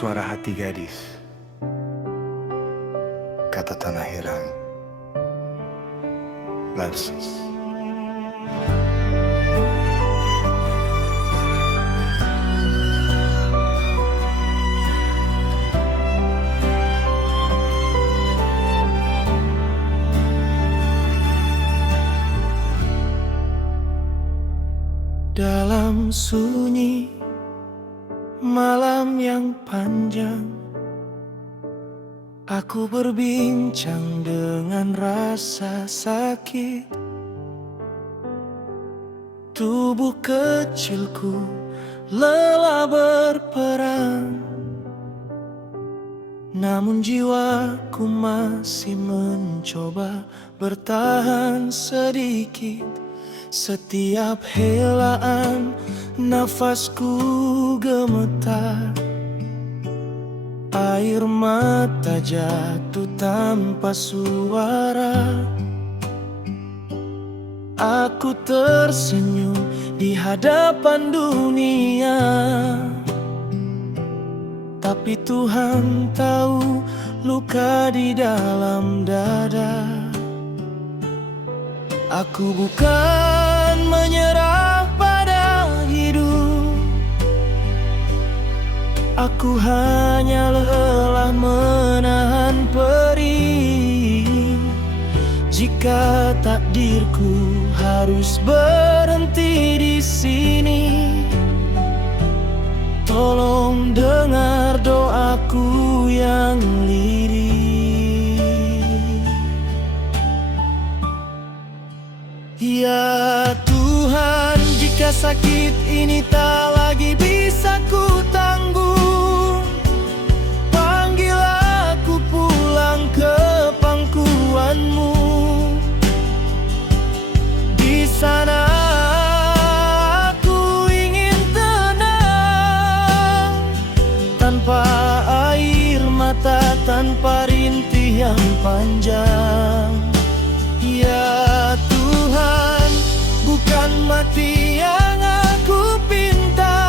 Suara hati gadis, kata tanah heran, Narsis. Dalam sunyi malam yang panjang, aku berbincang dengan rasa sakit. Tubuh kecilku lelah berperang, namun jiwaku masih mencoba bertahan sedikit. Setiap helaan nafasku gemetar, air mata jatuh tanpa suara. Aku tersenyum di hadapan dunia, tapi Tuhan tahu luka di dalam dada. Aku bukan menyerah pada hidup, aku hanya lelah menahan perih. Jika takdirku harus berhenti di sini, tolong dengar doaku yang lirih. Ya Tuhan, jika sakit ini tak lagi bisa ku tanggung, panggil aku pulang ke pangkuanmu. Di sana aku ingin tenang, tanpa air mata, tanpa rintih yang panjang. Ya Tuhan, bukan mati yang aku pinta,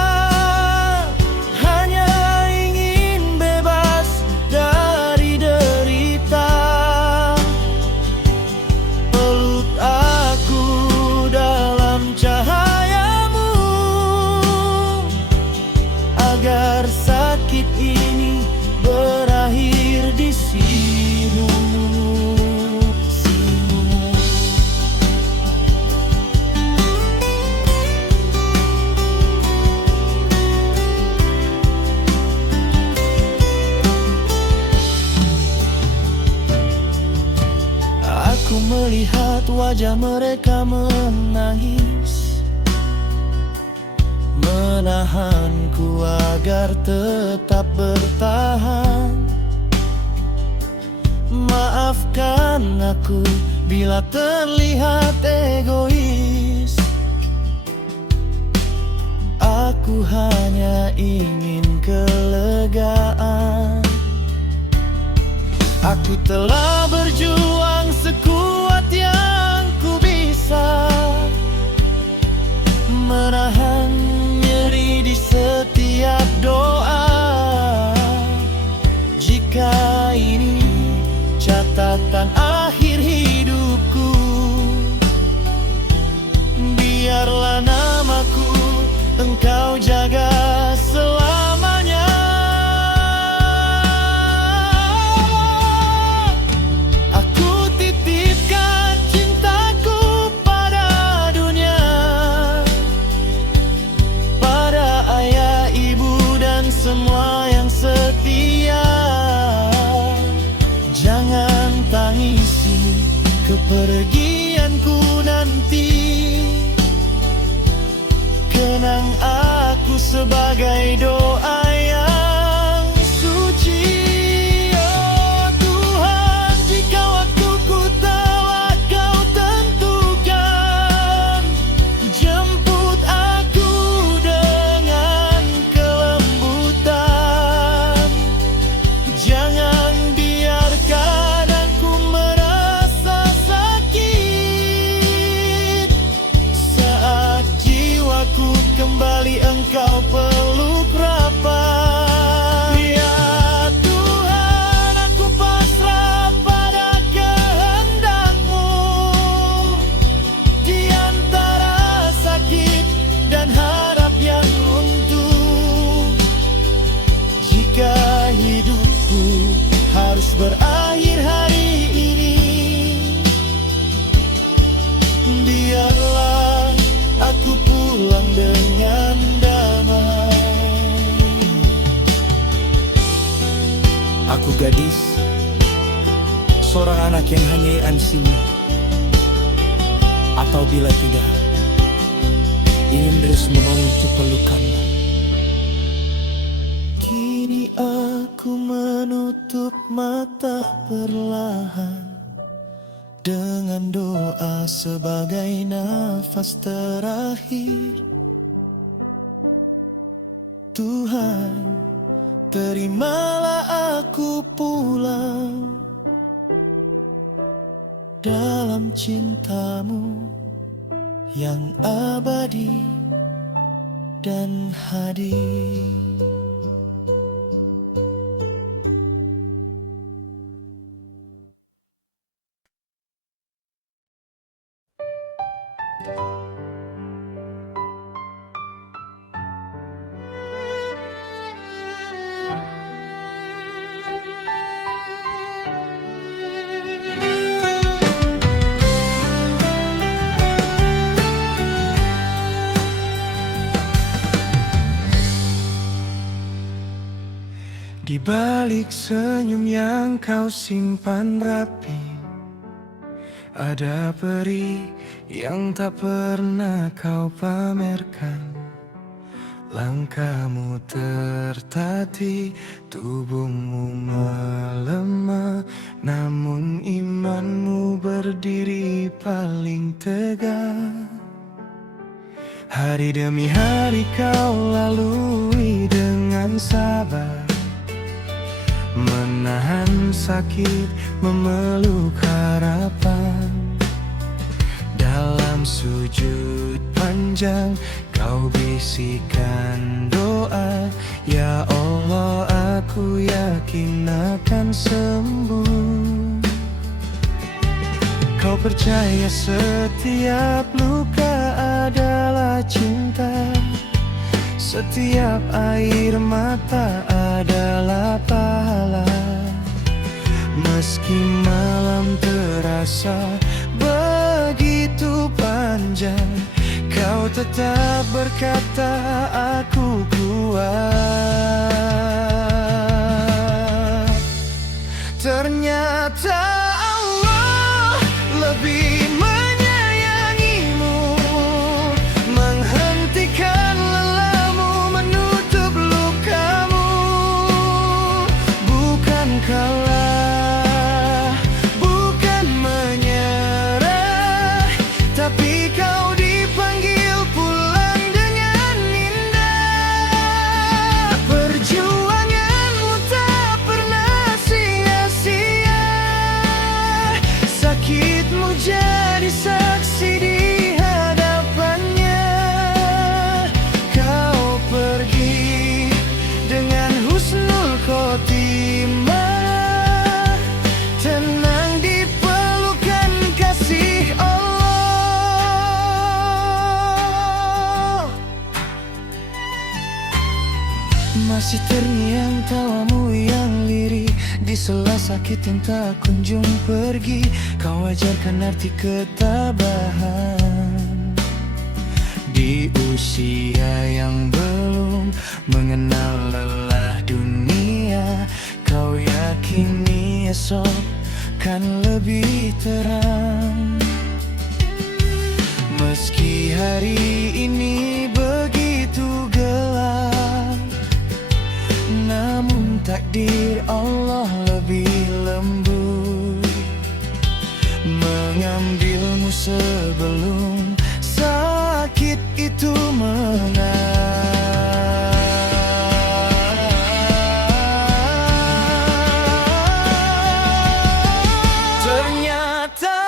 hanya ingin bebas dari derita. Peluk aku dalam cahayamu, agar sakit ini berakhir di sini. Aku melihat wajah mereka menangis, menahanku agar tetap bertahan. Maafkan aku bila terlihat egois, aku hanya ingin kelegaan. Aku telah berjuang sekuat yang ku bisa, menahan nyeri di setiap doa. Jika ini catatan akhir hidupku, biarlah namaku Engkau jaga selamanya. Aku titipkan cintaku pada dunia, pada ayah, ibu, dan semua yang setia. Jangan tangisi kepergianku nanti, kenang aku sebagai doa yang suci. Oh Tuhan, jika waktuku telah Kau tentukan, jemput aku dengan kelembutan. Jangan biarkan aku merasa sakit saat jiwaku kembali Engkau peluk rapat. biarlah aku pulang dengan damai. Aku gadis, seorang anak yang hanya ansingnya, atau bila tidak, ingin terus mengunci pelukanmu. Kini aku menutup mata perlahan, dengan doa sebagai nafas terakhir. Tuhan, terimalah aku pulang dalam cintamu yang abadi dan hadir. Di balik senyum yang kau simpan rapi, ada peri yang tak pernah kau pamerkan. Langkahmu tertatih, tubuhmu melemah, namun imanmu berdiri paling tegak. Hari demi hari kau lalui dengan sabar, menahan sakit, memeluk harapan. Dalam sujud panjang kau bisikan doa, ya Allah aku yakin akan sembuh. Kau percaya setiap luka adalah cinta, setiap air mata adalah pahala. Meski malam terasa begitu panjang, kau tetap berkata aku kuat. Ternyata Allah lebih menyayangimu, menghentikan lelahmu, menutup lukamu. Bukan kalah, bukan menyerah, tapi kau dipanggil pulang dengan indah. Perjuanganmu tak pernah sia-sia, sakitmu jadi saksi di hadapannya. Kau pergi dengan husnul khotimah, tenang di pelukan kasih Allah. Masih terngiang tawamu yang lirih, di sela sakit yang tak kunjung pergi. Kau ajarkan arti ketabahan di usia yang belum mengenal lelah dunia. Kau yakini esok kan lebih terang. Meski hari ini begitu gelap, namun takdir Allah lebih lembut, mengambilmu sebelum sakit itu mengalir. Ternyata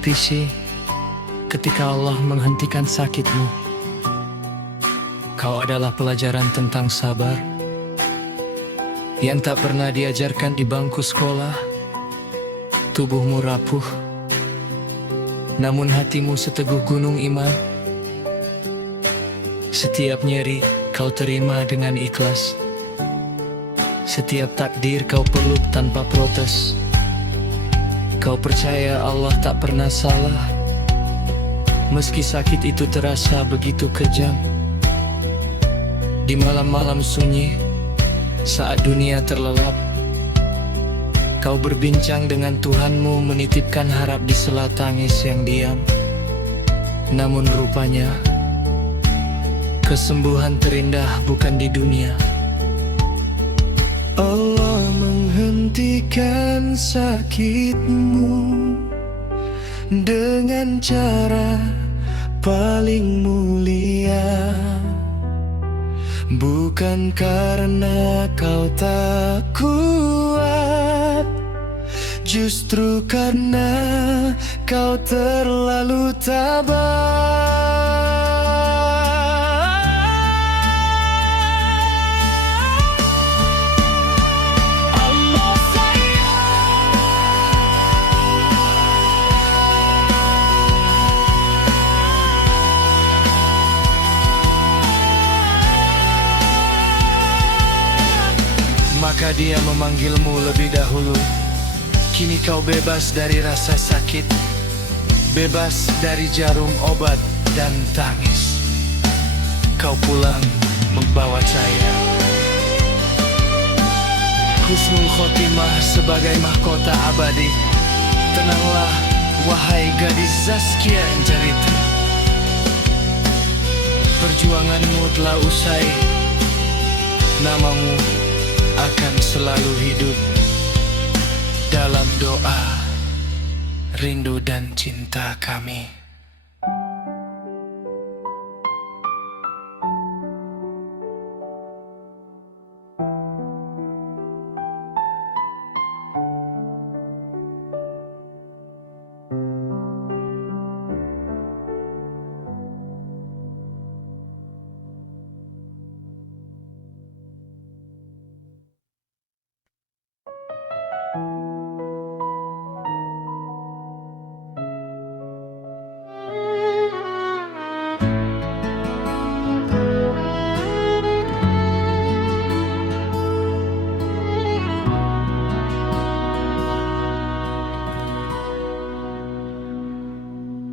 kritisi ketika Allah menghentikan sakitmu. Kau adalah pelajaran tentang sabar yang tak pernah diajarkan di bangku sekolah. Tubuhmu rapuh, namun hatimu seteguh gunung iman. Setiap nyeri kau terima dengan ikhlas. Setiap takdir kau peluk tanpa protes. Kau percaya Allah tak pernah salah, meski sakit itu terasa begitu kejam. Di malam-malam sunyi, saat dunia terlelap, kau berbincang dengan Tuhanmu, menitipkan harap di sela tangis yang diam. Namun rupanya, kesembuhan terindah bukan di dunia. Allah menghentikan sakitmu dengan cara paling mulia. Bukan karena kau tak kuat, justru karena kau terlalu tabah. Maka dia memanggilmu lebih dahulu. Kini kau bebas dari rasa sakit, bebas dari jarum obat dan tangis. Kau pulang membawa cahaya, husnul khotimah sebagai mahkota abadi. Tenanglah wahai gadis Zaskia Anjarita, perjuanganmu telah usai. Namamu akan selalu hidup dalam doa, rindu dan cinta kami.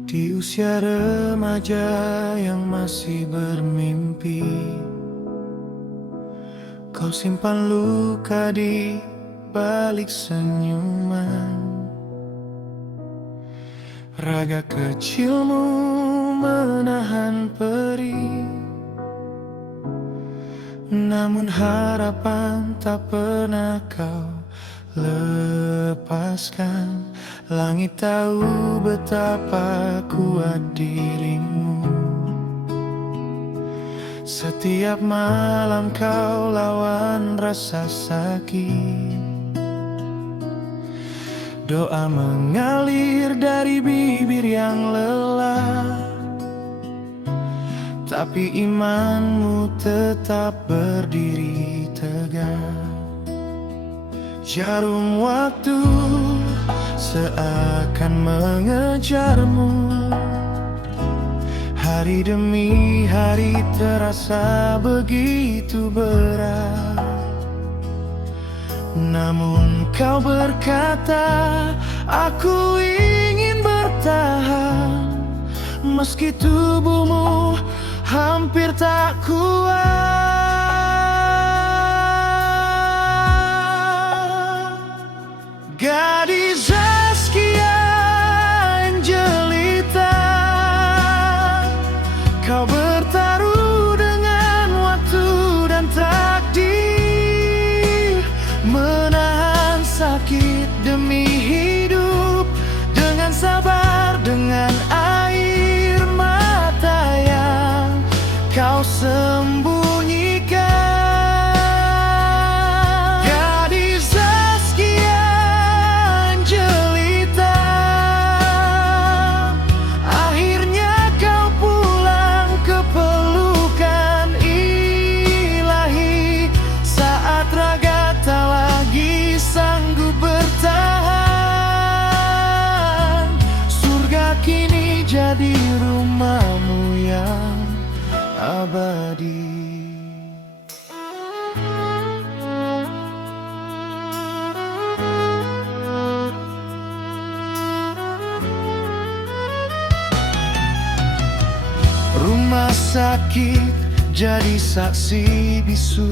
Di usia remaja yang masih bermimpi, kau simpan luka di balik senyuman. Raga kecilmu menahan perih, namun harapan tak pernah kau lepaskan. Langit tahu betapa kuat dirimu. Setiap malam kau lawan rasa sakit. Doa mengalir dari bibir yang lelah, tapi imanmu tetap berdiri tegak. Jarum waktu seakan mengejarmu, hari demi hari terasa begitu berat. Namun kau berkata, aku ingin bertahan, meski tubuhmu hampir tak kuat. Gadis Zaskia Angelita, kau bertaruh dengan waktu dan takdir, menahan sakit demi hidup dengan sabar, dengan air mata yang kau sembunyikan. sakit jadi saksi bisu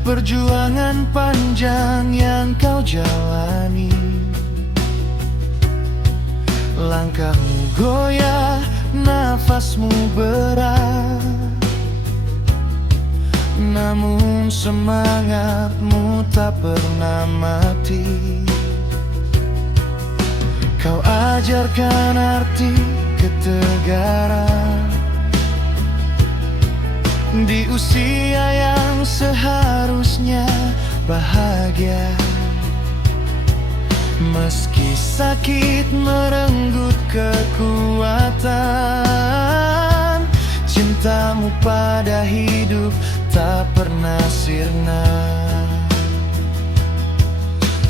perjuangan panjang yang kau jalani. Langkahmu goyah, nafasmu berat, namun semangatmu tak pernah mati. Kau ajarkan arti ketegaran di usia yang seharusnya bahagia. Meski sakit merenggut kekuatan, cintamu pada hidup tak pernah sirna.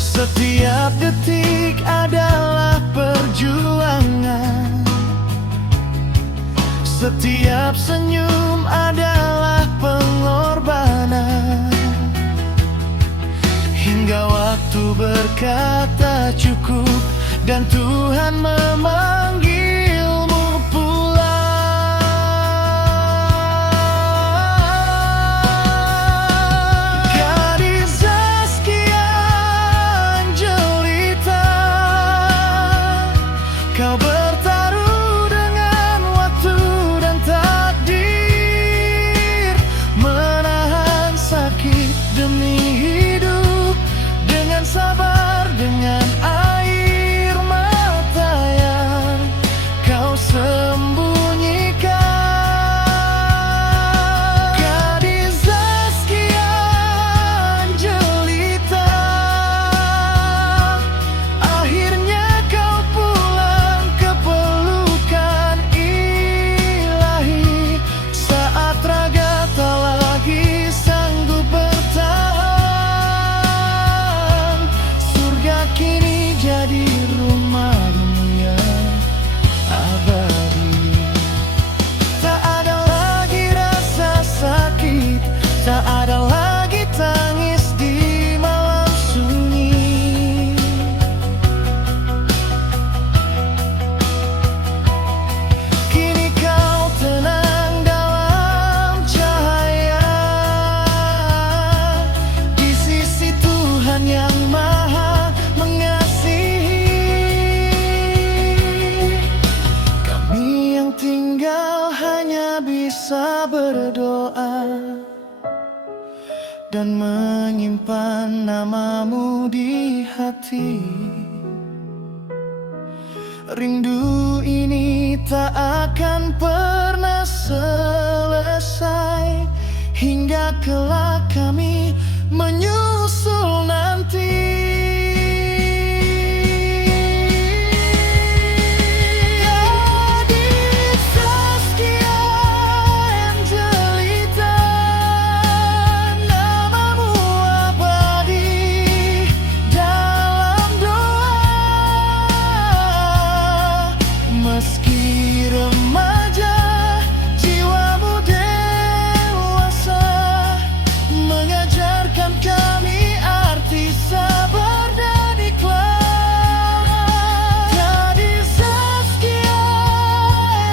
Setiap detik adalah perjuangan, setiap senyum adalah pengorbanan. Hingga waktu berkata cukup dan Tuhan memanggilmu pulang. Gadis Zaskia Angelita, kau bertaruh dengan waktu dan takdir, menahan sakit demi hidup dengan sabar, dengan air mata yang kau sembunyikan. Gadis Zaskia Angelita, akhirnya kau pulang ke pelukan ilahi. Saat raga tak lagi sanggup bertahan, surga kini jadi rumahmu yang abadi. Tak ada lagi rasa sakit, tak ada lagi tangis di malam sunyi. Kini kau tenang dalam cahaya di sisi Tuhan yang Maha Mengasihi. Kami yang tinggal hanya bisa berdoa dan menyimpan namamu di hati. Rindu ini tak akan pernah selesai hingga kelak kami menyusul nanti. Gadis Zaskia Angelita, namamu abadi dalam doa. Meski remaja, jiwamu dewasa, mengajarkan kami arti sabar dan ikhlas. Gadis Zaskia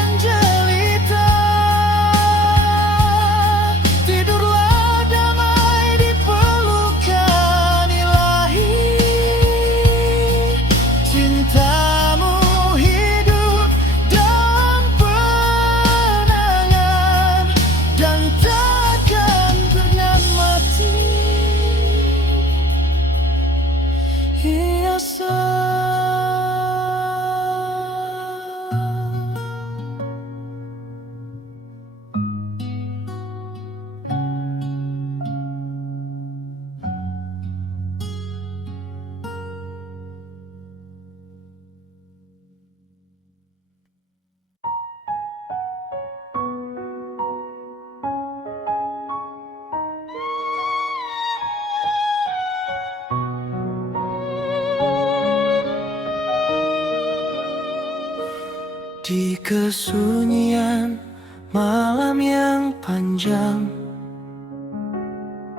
Angelita, tidurlah damai di pelukan ilahi. Cintamu hidup dalam kenangan dan takkan pernah mati. Iya di kesunyian malam yang panjang,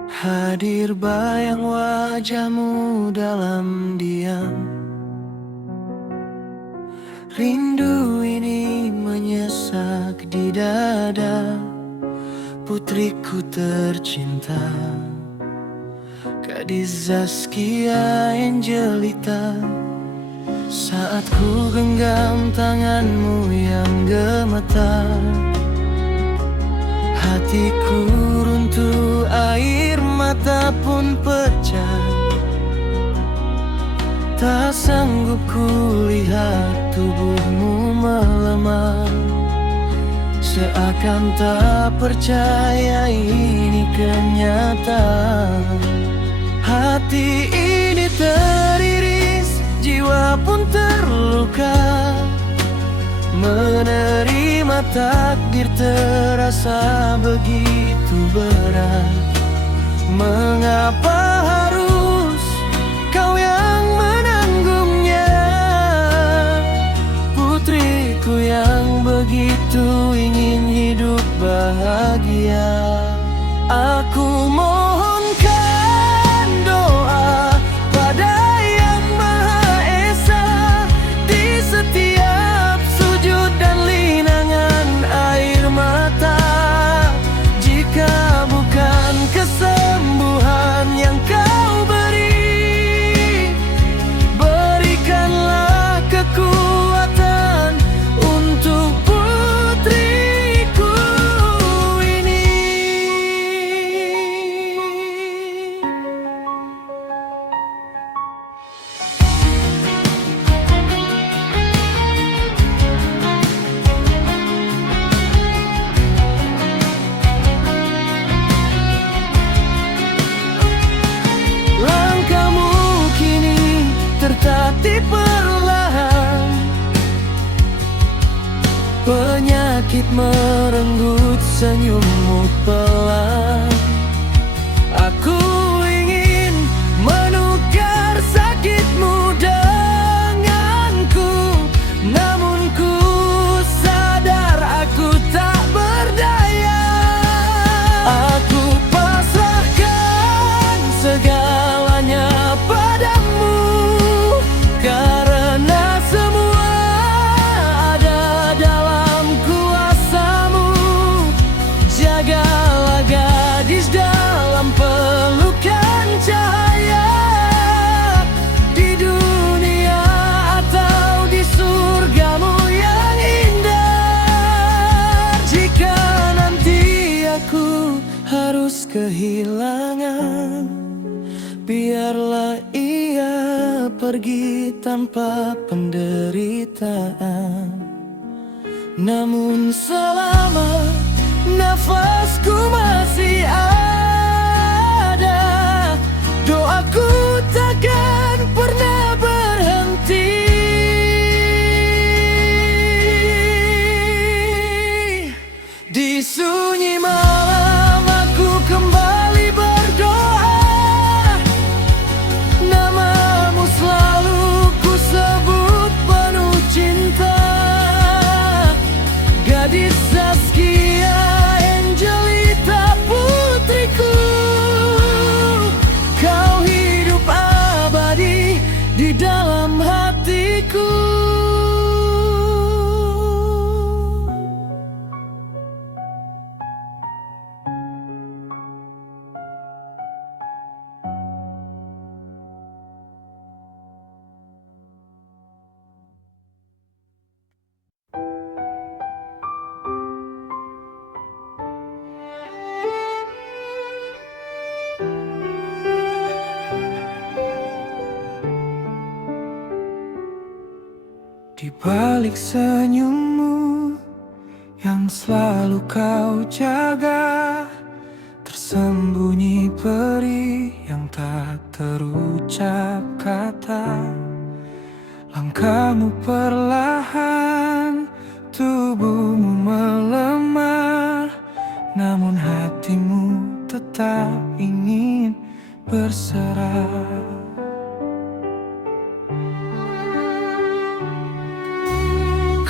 hadir bayang wajahmu dalam diam. Rindu ini menyesak di dada. Putriku tercinta, gadis Zaskia Angelita. Saat ku genggam tanganmu yang gemetar, hatiku runtuh, air mata pun pecah. Tak sanggup kulihat tubuhmu melemah, seakan tak percaya ini kenyataan. Hati ini teriris, jiwa pun terluka. Menerima takdir terasa begitu berat. Mengapa harus kau yang menanggungnya? Putriku yang begitu ingin hidup bahagia. Aku mohonkan doa pada Yang Maha Esa, di setiap sujud dan linangan air mata. Jika bukan kesembuhan yang kau beri, berikanlah kekuatan untuk putriku ini. Langkahmu kini tertatih perlahan, penyakit merenggut senyummu pelan. Aku ingin menukar sakitmu denganku, namun ku sadar aku tak berdaya. Aku pasrahkan segalanya padamu, karena semua ada dalam kuasamu. Jagalah gadis dalam pelukan cahaya, di dunia atau di surgamu yang indah. Jika nanti aku harus kehilangan, biarlah ia pergi tanpa penderitaan. Namun selama nafasku masih ada, doaku takkan pernah berhenti. Di sunyi malam aku kembali berdoa, namamu selalu ku sebut penuh cinta. Gadis Zaskia Angelita putriku, kau hidup abadi di dalam hatiku. Di balik senyummu yang selalu kau jaga, tersembunyi perih yang tak terucap kata. Langkahmu perlahan, tubuhmu melemah, namun hatimu tetap ingin berserah.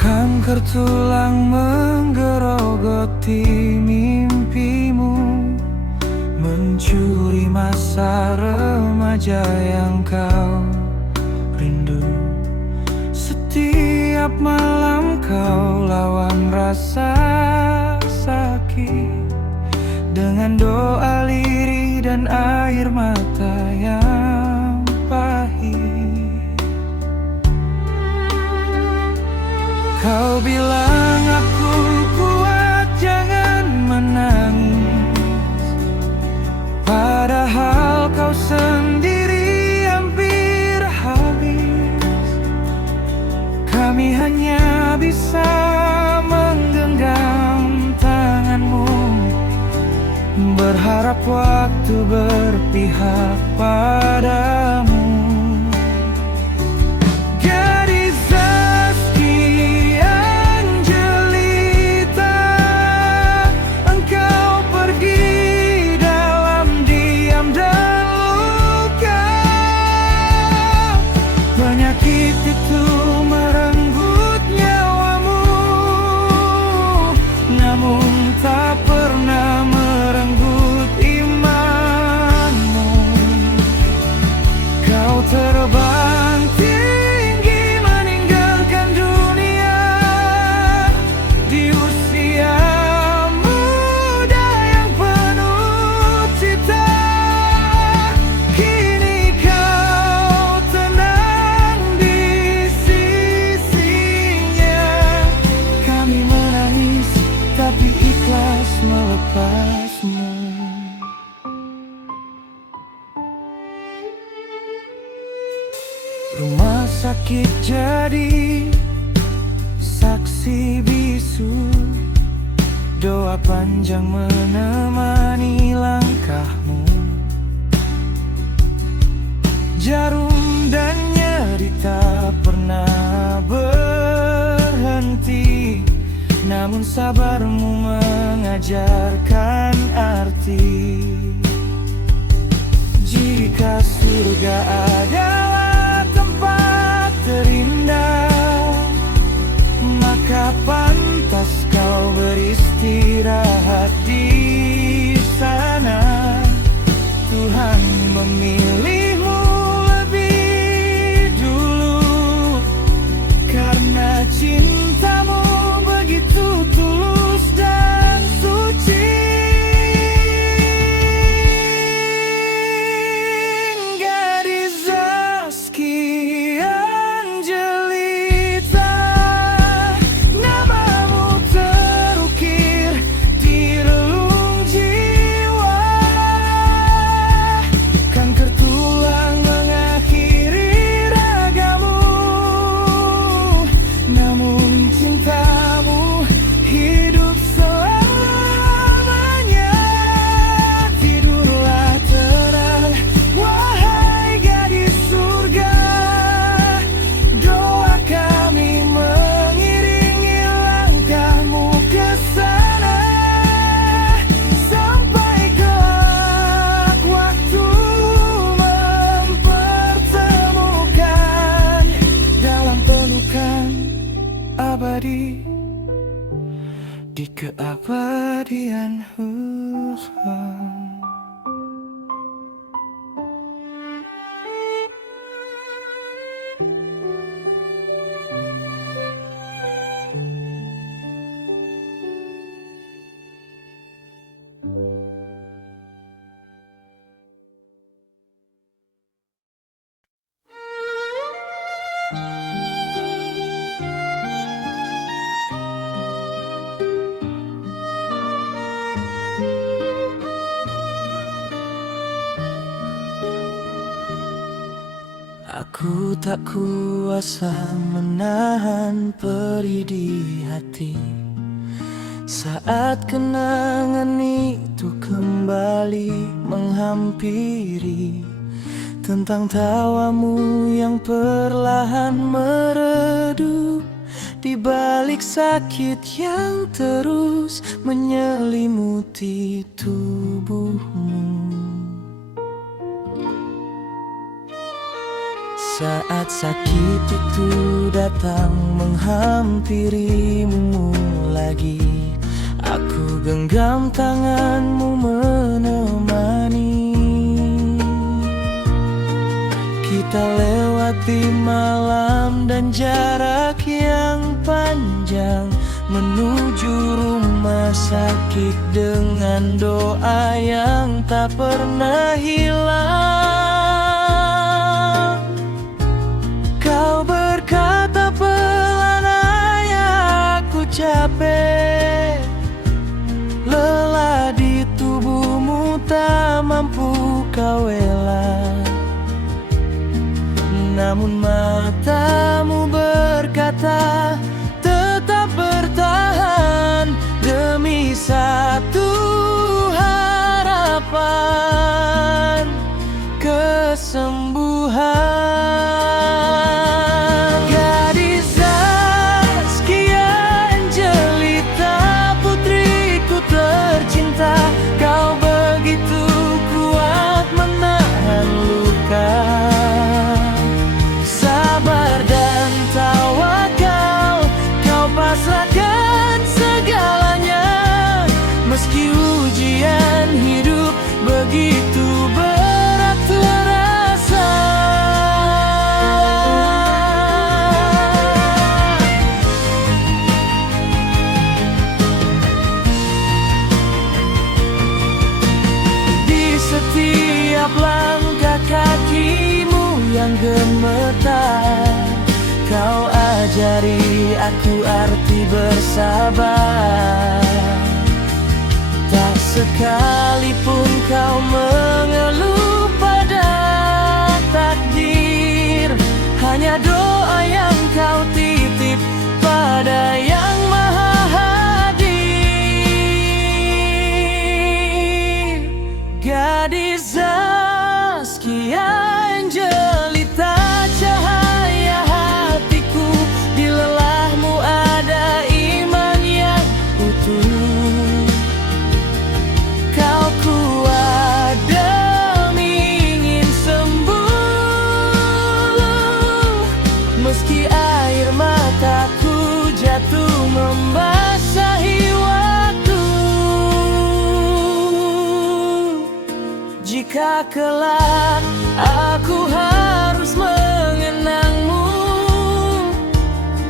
Kanker tulang menggerogoti mimpimu, mencuri masa remaja yang kau rindu. Setiap malam kau lawan rasa sakit dengan doa lirih dan air mata yang pahit. Kau bilang aku kuat, jangan menangis, padahal kau sendiri hampir habis. Kami hanya bisa menggenggam tanganmu, berharap waktu berpihak padamu. Gadis Zaski Angelita, engkau pergi dalam diam dan luka. Penyakit itu merenggut nyawamu, namun tak pernah merenggut imanmu. Kau terbang tinggi meninggalkan dunia di usia muda yang penuh cita. Kini kau tenang di sisinya. Kami menangis tapi ikhlas melepasmu. Rumah sakit jadi saksi bisu, doa panjang menemani langkahmu. Jarum dan nyeri tak pernah berhenti, namun sabarmu mengajarkan arti. Jika surga adalah tempat terindah, maka pantas kau beristirahat di sana. Tuhan memilihmu lebih dulu karena cintamu begitu tulus dan suci. Gadis Zaski Angelita, namamu terukir di relung jiwa. Kanker tulang mengakhiri ragamu, namun cintamu hidup selamanya. Tidurlah tenang, wahai gadis surga. Doa kami mengiringi langkahmu ke sana, sampai kelak waktu mempertemukan dalam pelukan abadi di keabadian. Aku tak kuasa menahan perih di hati saat kenangan itu kembali menghampiri, tentang tawamu yang perlahan meredup di balik sakit yang terus menyelimuti tubuhmu. Saat sakit itu datang menghampirimu lagi, aku genggam tanganmu menemani. Kita lewati malam dan jarak yang panjang, menuju rumah sakit dengan doa yang tak pernah hilang. Kau berkata pelan, ayah, aku capek. Lelah di tubuhmu tak mampu kau elak. Namun matamu berkata, tetap bertahan demi satu harapan, kesembuhan. Gadis Zaskia Angelita, putriku tercinta, kau begitu kuat menahan luka. Sabar dan tawakal, kau pasrahkan segalanya. Meski ujian hidup begitu berat terasa. Di setiap langkah kakimu yang gemetar, kau ajari aku arti bersabar. Tak sekalipun kau mengeluh pada takdir, hanya doa yang kau titip pada Yang Maha Hadir. Gadis Zaskia Angelita, cahaya hatiku, di lelahmu ada iman yang utuh. Kau kuat demi ingin sembuh, meski air mataku jatuh membasahi waktu. Jika kelak aku harus mengenangmu,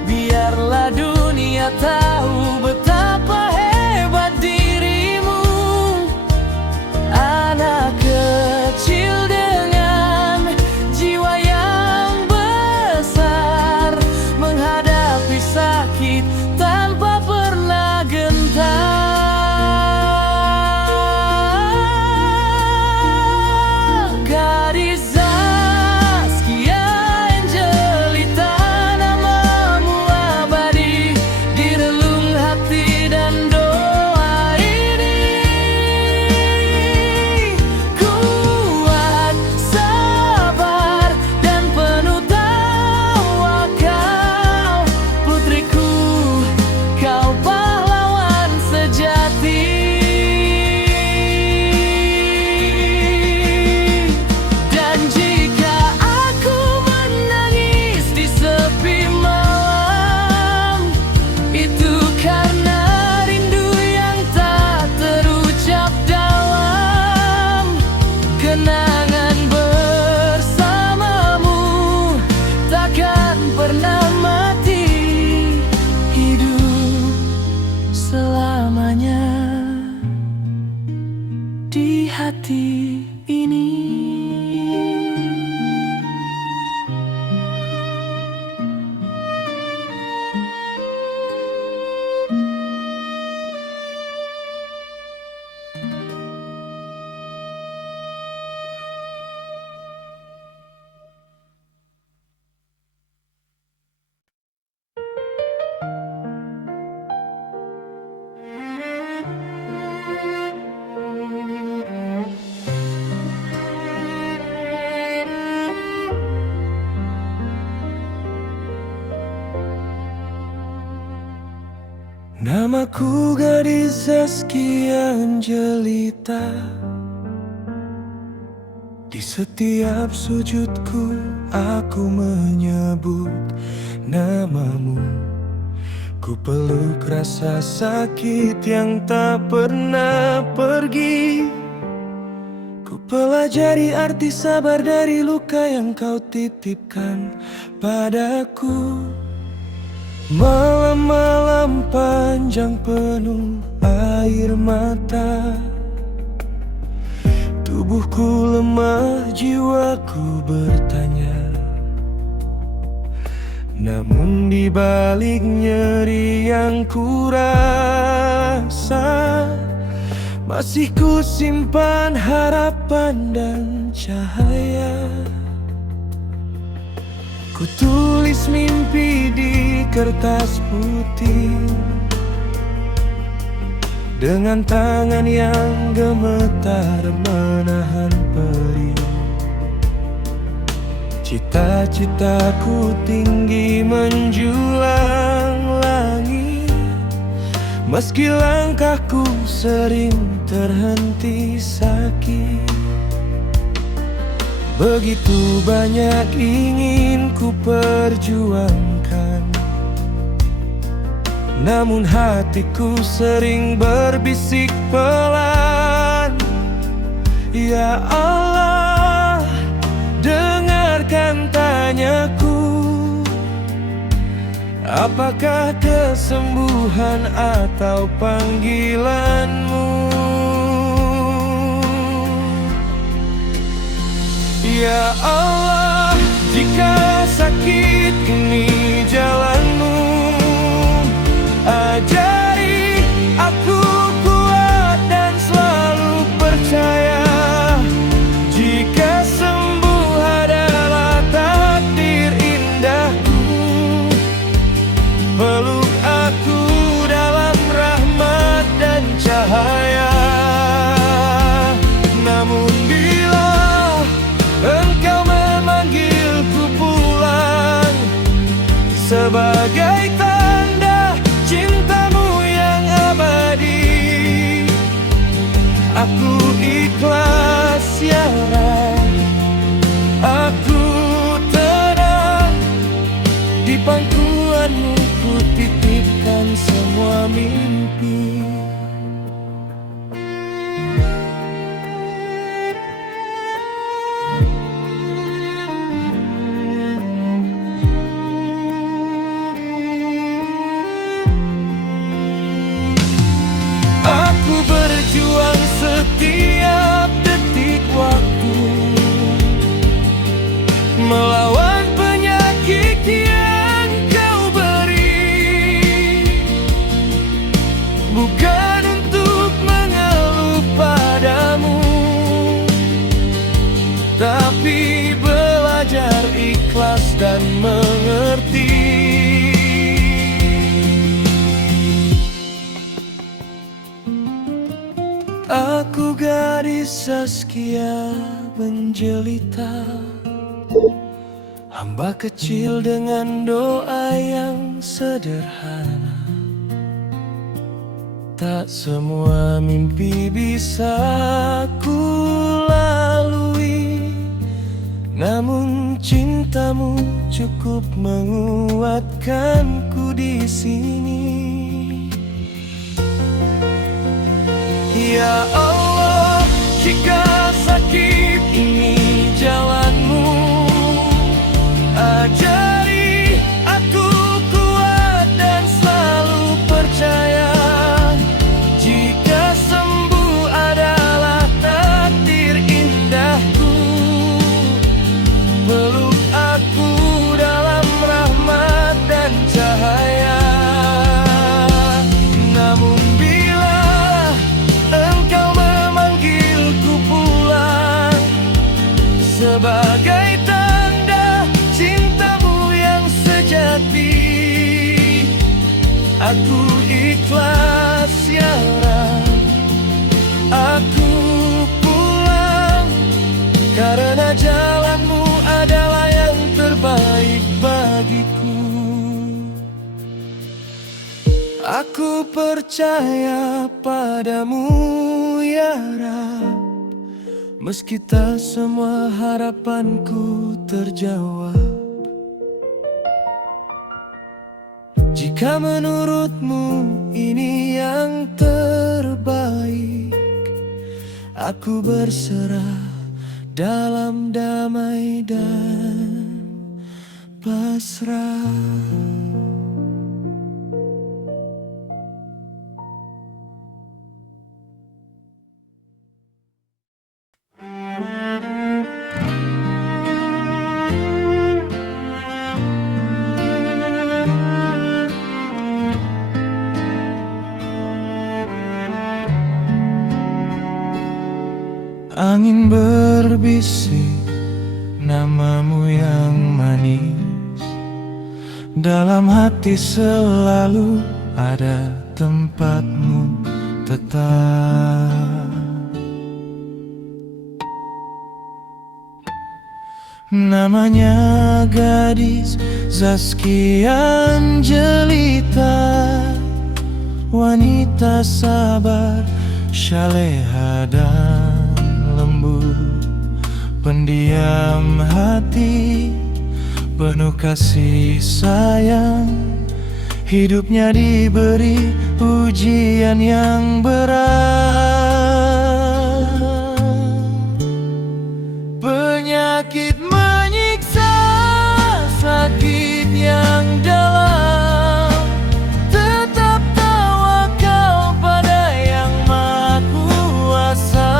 biarlah dunia tahu betapa hebat dirimu. Anak kecil dengan jiwa yang besar, menghadapi sakit tanpa pernah gentar. Gadis Zaskia Angelita, namamu abadi di relung hati dan doa ini. Kuat, sabar, dan penuh tawakal, putriku, kau pahlawan sejati. Dan jika aku menangis di sepi malam, itu karena rindu yang tak terucap dalam. Kenangan bersamamu takkan pernah mati, hidup selamanya di hati ini. Namaku gadis Zaskia Angelita, di setiap sujudku aku menyebut namamu. Ku peluk rasa sakit yang tak pernah pergi. Ku pelajari arti sabar dari luka yang kau titipkan padaku. Malam-malam panjang penuh air mata, tubuhku lemah, jiwaku bertanya. Namun di balik nyeri yang ku rasa, masih ku simpan harapan dan cahaya. Ku tulis mimpi di kertas putih, dengan tangan yang gemetar menahan perih. Cita-citaku tinggi menjulang langit, meski langkahku sering terhenti sakit. Begitu banyak ingin ku perjuangkan, namun hatiku sering berbisik pelan. Ya Allah, dengarkan tanyaku, apakah kesembuhan atau panggilanmu? Ya Allah, jika sakit ini jalanmu, ajari aku kuat dan selalu percaya. Jika sembuh adalah takdir indahku, peluk aku dalam rahmat dan cahaya. Namun bila Engkau memanggilku pulang sebagai tanda cintamu yang abadi, aku ikhlas ya Rab. Aku tenang di pangkuanmu, ku titipkan semua mimpi. Aku berjuang setiap detik waktu, melawan penyakit yang kau beri. Bukan untuk mengeluh padamu, tapi belajar ikhlas dan mengerti. Aku gadis Saskia menjelita, hamba kecil dengan doa yang sederhana. Tak semua mimpi bisa ku lalui, namun cintamu cukup menguatkanku di sini. Ya Allah, jika sakit ini jalanmu, ajari aku kuat dan selalu percaya. Jika sembuh adalah takdir indahku, peluk aku dalam rahmat dan cahaya. Namun sebagai tanda cintamu yang sejati, aku ikhlas ya Rab. Aku pulang karena jalanmu adalah yang terbaik bagiku. Aku percaya padamu ya Rab, meski tak semua harapanku terjawab. Jika menurutmu ini yang terbaik, aku berserah dalam damai dan pasrah. dan berbisik namamu yang manis. Dalam hati selalu ada tempatmu tetap. Namanya gadis Zaskia Angelita, wanita sabar, syaleha dan lembut, pendiam hati, penuh kasih sayang. Hidupnya diberi ujian yang berat. Penyakit menyiksa, sakit yang dalam, tetap tawakal pada Yang Maha Kuasa.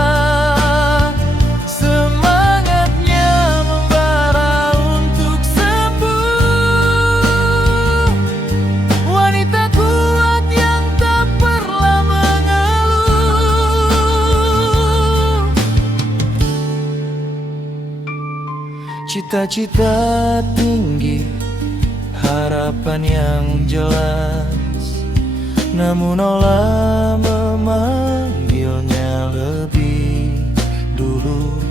Semangatnya membara untuk sembuh, wanita kuat yang tak pernah mengeluh. Cita-cita tinggi, harapan yang jelas, namun Allah memanggilnya lebih dulu.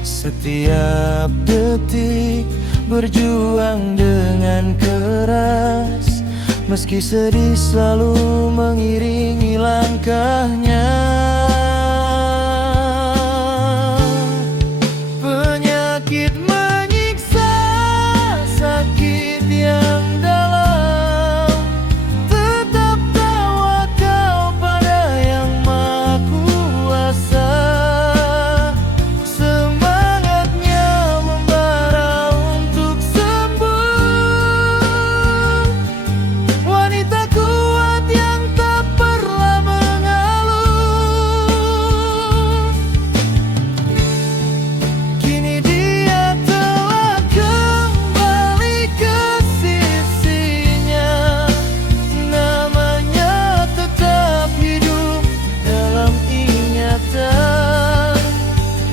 Setiap detik berjuang dengan keras, meski sedih selalu mengiringi langkahnya. Penyakit menyiksa, sakit yang dalam, tetap tawakal pada Yang Maha Kuasa. Semangatnya membara untuk sembuh, wanita kuat yang tak pernah mengeluh. Kini dia telah kembali ke sisinya, namanya tetap hidup dalam ingatan.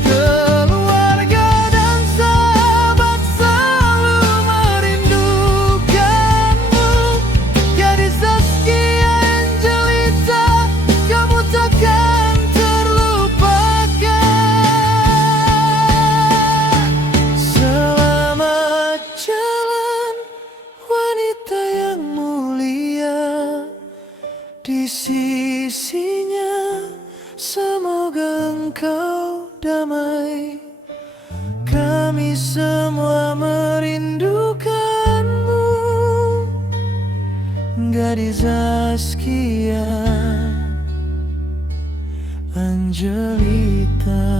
Keluarga dan sahabat selalu merindukanmu, gadis Zaskia Angelita, kamu takkan terlupakan. Selamat jalan, wanita yang mulia, di sisinya semoga engkau damai. Kami semua merindukanmu, gadis Zaskia Angelita.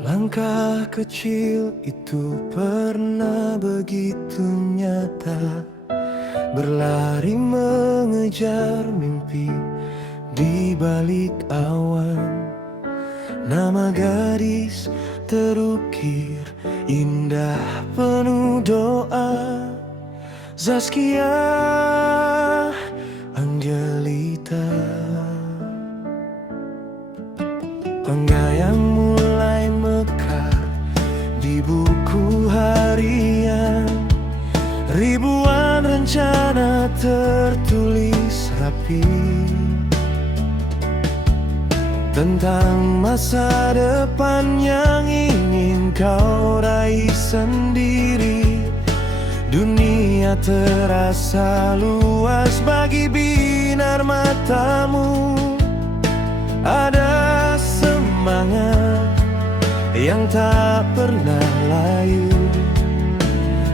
Langkah kecil itu pernah begitu nyata, berlari mengejar mimpi di balik awan. Nama gadis terukir indah penuh doa, Zaskia Angelita. Bangga yang mulai mekar di buku harian, ribuan rencana tertulis rapi tentang masa depan yang ingin kau raih sendiri. Dunia terasa luas bagi binar matamu. Ada semangat yang tak pernah layu,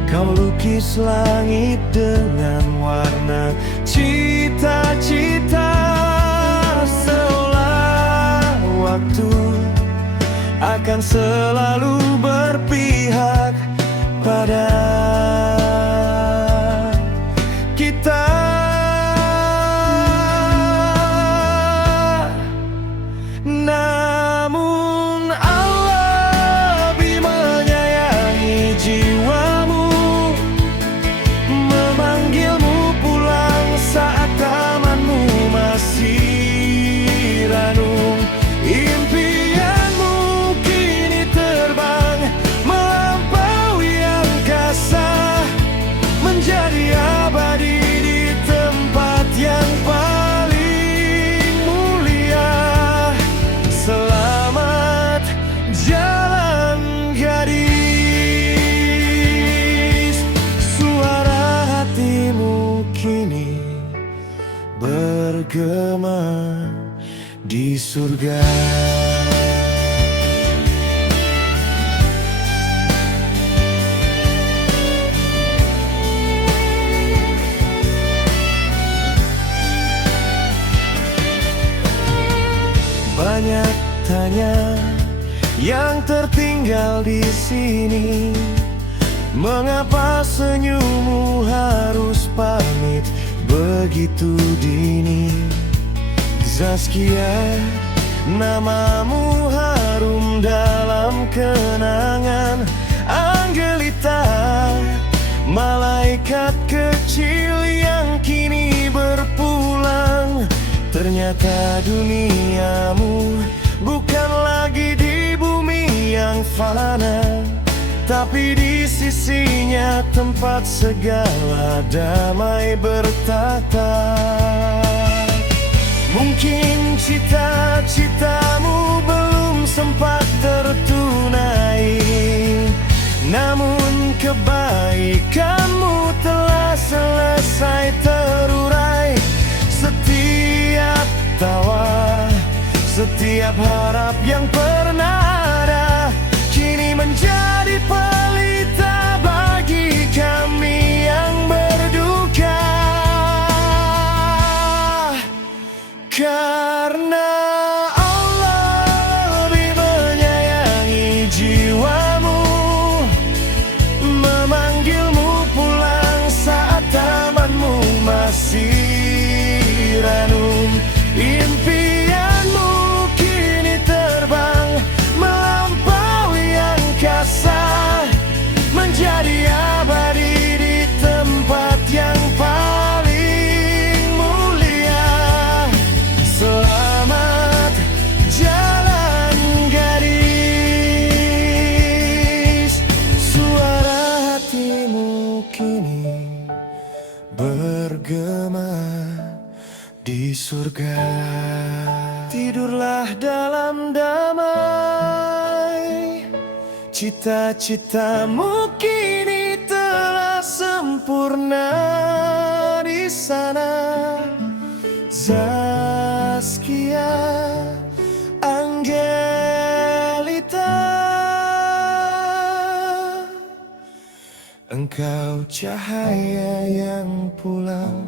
kau lukis langit dengan warna cita-cita. Seolah waktu akan selalu berpihak pada kita. Namun Allah lebih menyayangi jiwamu, memanggilmu pulang saat tamanmu masih ranum. Impianmu kini terbang melampaui angkasa, menjadi abadi di tempat yang paling mulia. Selamat jalan gadis, suara hatimu kini bergema di surga. Banyak tanya yang tertinggal di sini, mengapa senyummu harus pamit begitu dini? Zaskia, namamu harum dalam kenangan. Angelita, malaikat kecil yang kini berpulang. Ternyata duniamu bukan lagi di bumi yang fana, tapi di sisinya tempat segala damai bertata. Mungkin cita-citamu belum sempat tertunai, namun kebaikanmu telah selesai terurai. Setiap tawa, setiap harap yang pernah ada, kini menjadi pelita bagi kami yang berduka. Karena Allah lebih menyayangi jiwamu, memanggilmu pulang saat tamanmu masih ranum. Impianmu kini terbang melampaui angkasa, menjadi abadi di tempat yang paling mulia. Selamat jalan gadis, suara hatimu kini bergema di surga. Tidurlah dalam damai, cita-citamu kini telah sempurna di sana. Zaskia, Angelita, engkau cahaya yang pulang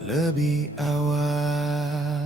lebih awal.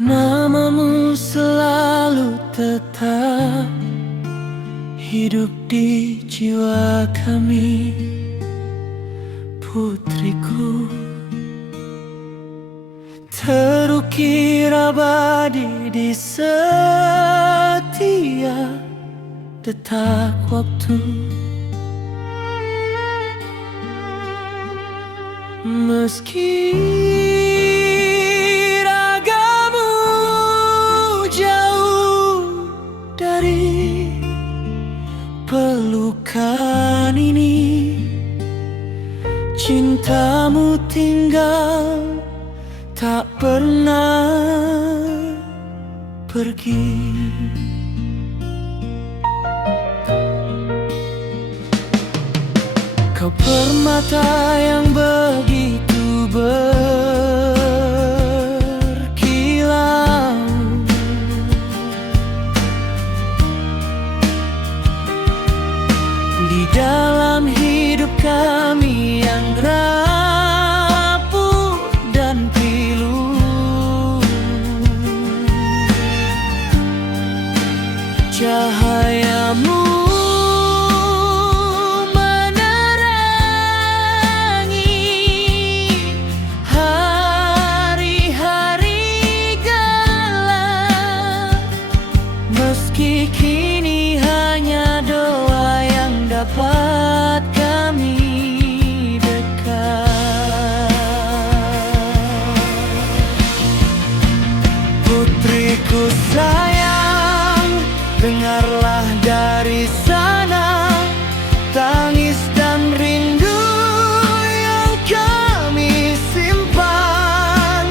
Namamu selalu tetap hidup di jiwa kami, putriku. Terukir abadi di di setiap detak waktu. Meski ragamu jauh dari pelukan ini, cintamu tinggal tak pernah pergi. Kau permata yang begitu berkilau, di dalam hidup kami yang rapuh dan pilu. Cahayamu kini hanya doa yang dapat kami dekat. Putriku sayang, dengarlah dari sana tangis dan rindu yang kami simpan.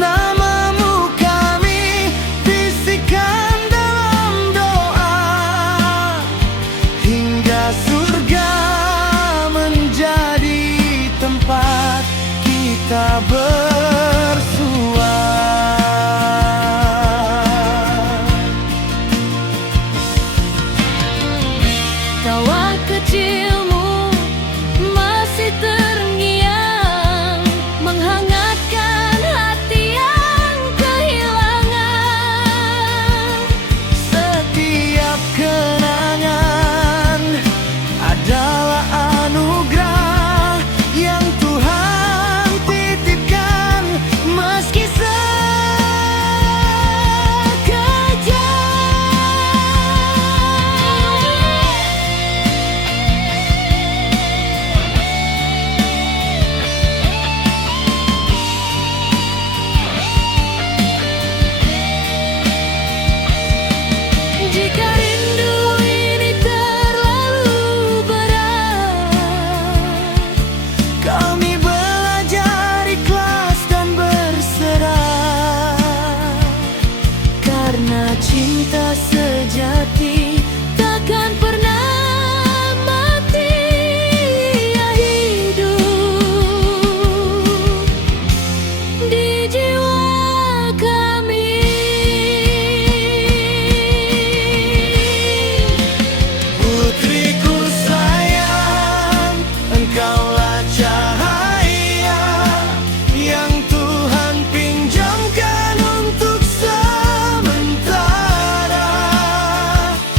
Namamu kami bisikan hingga surga menjadi tempat kita bersua. Tawa kecilmu masih terngiang, menghangatkan hati yang kehilangan. Setiap kenangan adalah anugerah yang Tuhan titipkan, meski jika rindu ini terlalu berat, kami belajar ikhlas dan berserah. Karena cinta sejati takkan pernah mati, ia hidup di jiwa kami. Putriku sayang, engkaulah cahaya yang Tuhan pinjamkan untuk sementara.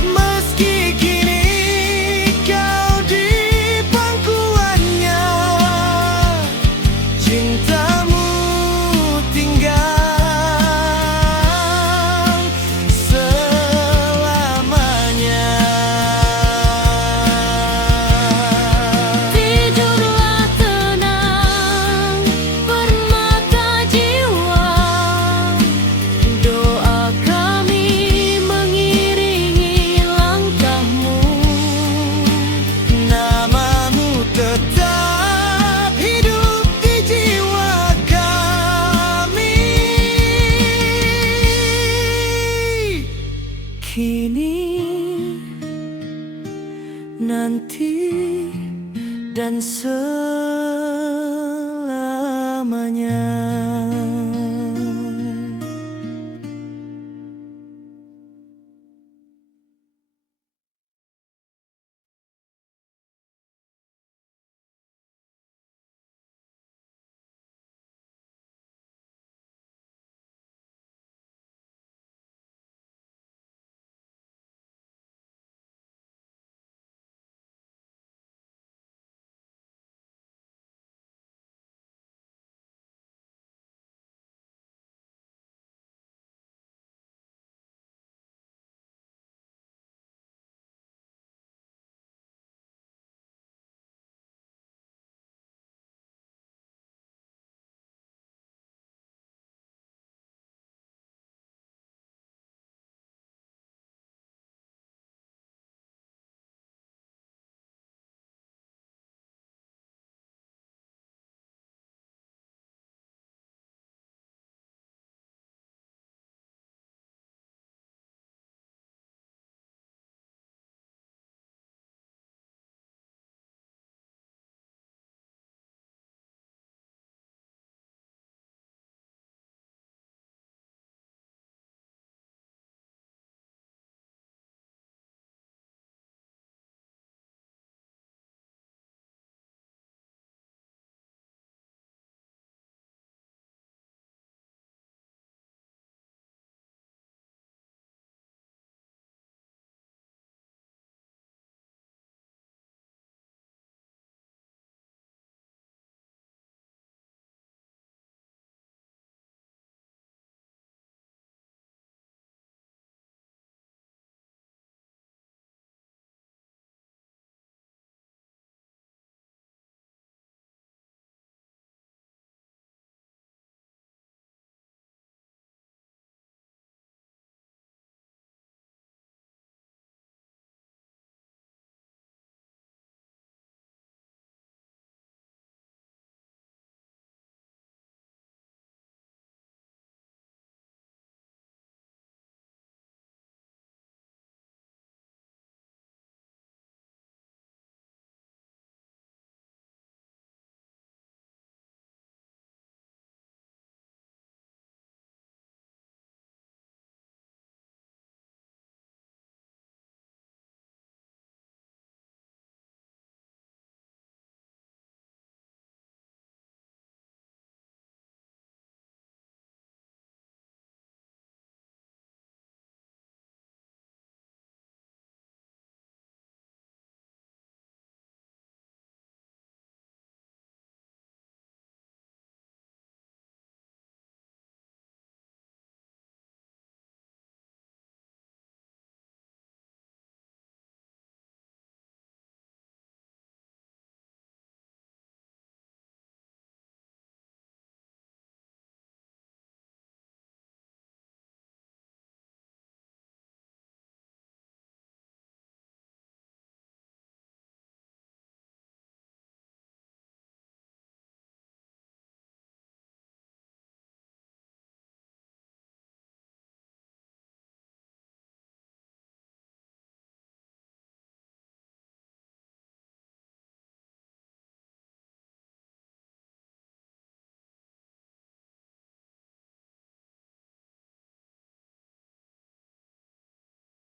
Meski kini kau di pangkuannya, cintamu tinggal selamanya. Tidurlah tenang, permata jiwa, doa kami mengiringi langkahmu. Namamu tetap hidup di jiwa kami. Kini, nanti, dan selamanya.